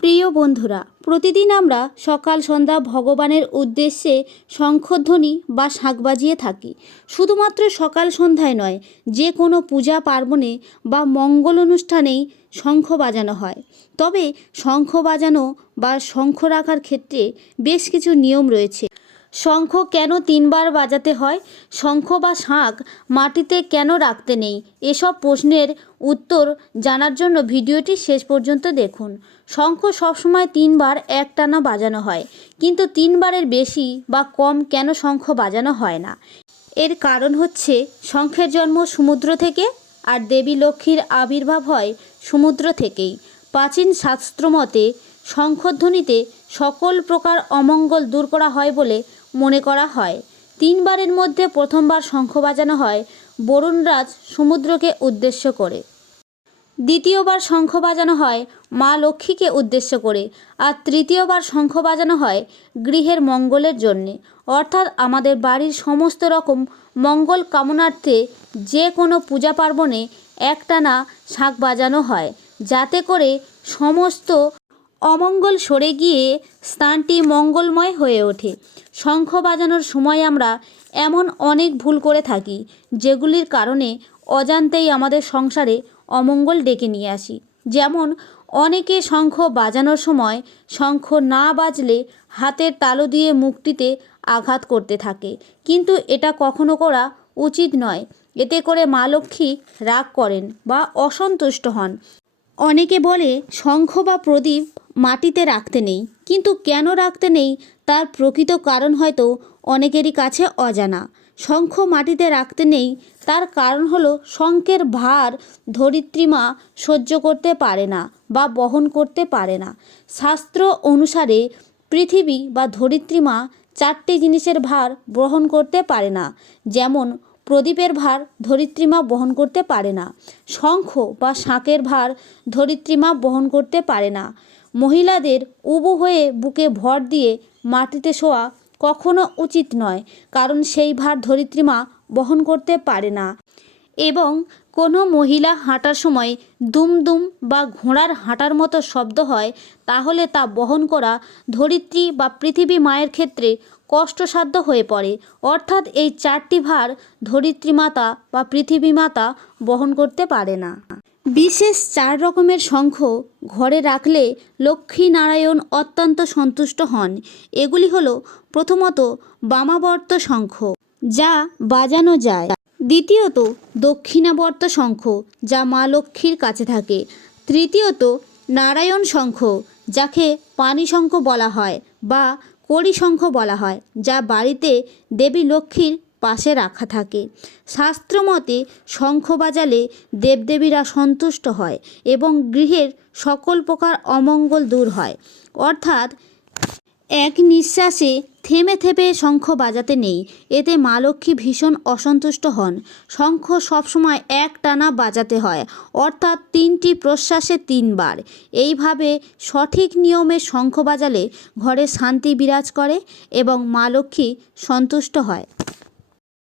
প্রিয় বন্ধুরা, প্রতিদিন আমরা সকাল সন্ধ্যা ভগবানের উদ্দেশ্যে শঙ্খধ্বনি বা শাঁখ বাজিয়ে থাকি। শুধুমাত্র সকাল সন্ধ্যায় নয়, যে কোনো পূজা পার্বণে বা মঙ্গল অনুষ্ঠানেই শঙ্খ বাজানো হয়। তবে শঙ্খ বাজানো বা শঙ্খ রাখার ক্ষেত্রে বেশ কিছু নিয়ম রয়েছে। শঙ্খ কেন 3বার বাজাতে হয়, শঙ্খ বা শাঁখ মাটিতে কেন রাখতে নেই, এসব প্রশ্নের উত্তর জানার জন্য ভিডিওটি শেষ পর্যন্ত দেখুন। শঙ্খ সবসময় 3বার একটানা বাজানো হয়, কিন্তু 3বারের বেশি বা কম কেন শঙ্খ বাজানো হয় না? এর কারণ হচ্ছে, শঙ্খের জন্ম সমুদ্র থেকে, আর দেবী লক্ষ্মীর আবির্ভাব হয় সমুদ্র থেকেই। প্রাচীন শাস্ত্রমতে শঙ্খধ্বনিতে সকল প্রকার অমঙ্গল দূর করা হয় বলে মনে করা হয়। 3বারের মধ্যে প্রথমবার শঙ্খ বাজানো হয় বরুণরাজ সমুদ্রকে উদ্দেশ্য করে, দ্বিতীয়বার শঙ্খ বাজানো হয় মা লক্ষ্মীকে উদ্দেশ্য করে, আর তৃতীয়বার শঙ্খ বাজানো হয় গৃহের মঙ্গলের জন্যে। অর্থাৎ আমাদের বাড়ির সমস্ত রকম মঙ্গল কামনার্থে যে কোনো পূজা পার্বণে একটানা শাঁখ বাজানো হয়, যাতে করে সমস্ত অমঙ্গল সরে গিয়ে স্থানটি মঙ্গলময় হয়ে ওঠে। শঙ্খ বাজানোর সময় আমরা এমন অনেক ভুল করে থাকি, যেগুলির কারণে অজান্তেই আমাদের সংসারে অমঙ্গল ডেকে নিয়ে আসি। যেমন, অনেকে শঙ্খ বাজানোর সময় শঙ্খ না বাজলে হাতের তালু দিয়ে মুখটিতে আঘাত করতে থাকে, কিন্তু এটা কখনো করা উচিত নয়। এতে করে মা লক্ষ্মী রাগ করেন বা অসন্তুষ্ট হন। অনেকে বলে শঙ্খ বা প্রদীপ মাটিতে রাখতে নেই, কিন্তু কেন রাখতে নেই তার প্রকৃত কারণ হয়তো অনেকেরই কাছে অজানা। শঙ্খ মাটিতে রাখতে নেই তার কারণ হলো, শঙ্খের ভার ধরিত্রী মা সহ্য করতে পারে না বা বহন করতে পারে না। শাস্ত্র অনুসারে পৃথিবী বা ধরিত্রী মা 4টি জিনিসের ভার বহন করতে পারে না। যেমন, প্রদীপের ভার ধরিত্রী মা বহন করতে পারে না, শঙ্খ বা শাঁখের ভার ধরিত্রী মা বহন করতে পারে না। মহিলাদের উবু হয়ে বুকে ভর দিয়ে মাটিতে শোয়া কখনো উচিত নয়, কারণ সেই ভার ধরিত্রী মা বহন করতে পারে না। এবং কোনো মহিলা হাঁটার সময় দুম দুম বা ঘোড়ার হাঁটার মতো শব্দ হয়, তাহলে তা বহন করা ধরিত্রী বা পৃথিবী মায়ের ক্ষেত্রে কষ্টসাধ্য হয়ে পড়ে। অর্থাৎ এই 4টি ভার ধরিত্রী মাতা বা পৃথিবী মাতা বহন করতে পারে না। বিশেষ 4 রকমের শঙ্খ ঘরে রাখলে লক্ষ্মী নারায়ণ অত্যন্ত সন্তুষ্ট হন। এগুলি হলো, প্রথমত বামাবর্ত শঙ্খ, যা বাজানো যায়। দ্বিতীয়ত দক্ষিণাবর্ত শঙ্খ, যা মা লক্ষ্মীর কাছে থাকে। তৃতীয়ত নারায়ণ শঙ্খ, যাকে পানি শঙ্খ বলা হয় বা কড়ি শঙ্খ বলা হয়, যা বাড়িতে দেবী লক্ষ্মীর পাশে রাখা থাকে। শাস্ত্রমতে শঙ্খ বাজালে দেবদেবীরা সন্তুষ্ট হয় এবং গৃহের সকল প্রকার অমঙ্গল দূর হয়। অর্থাৎ এক নিঃশ্বাসে থেমে থেমে শঙ্খ বাজাতে নেই, এতে মা লক্ষ্মী ভীষণ অসন্তুষ্ট হন। শঙ্খ সবসময় একটানা বাজাতে হয়, অর্থাৎ 3টি প্রশ্বাসে 3বার। এইভাবে সঠিক নিয়মে শঙ্খ বাজালে ঘরে শান্তি বিরাজ করে এবং মা লক্ষ্মী সন্তুষ্ট হয়।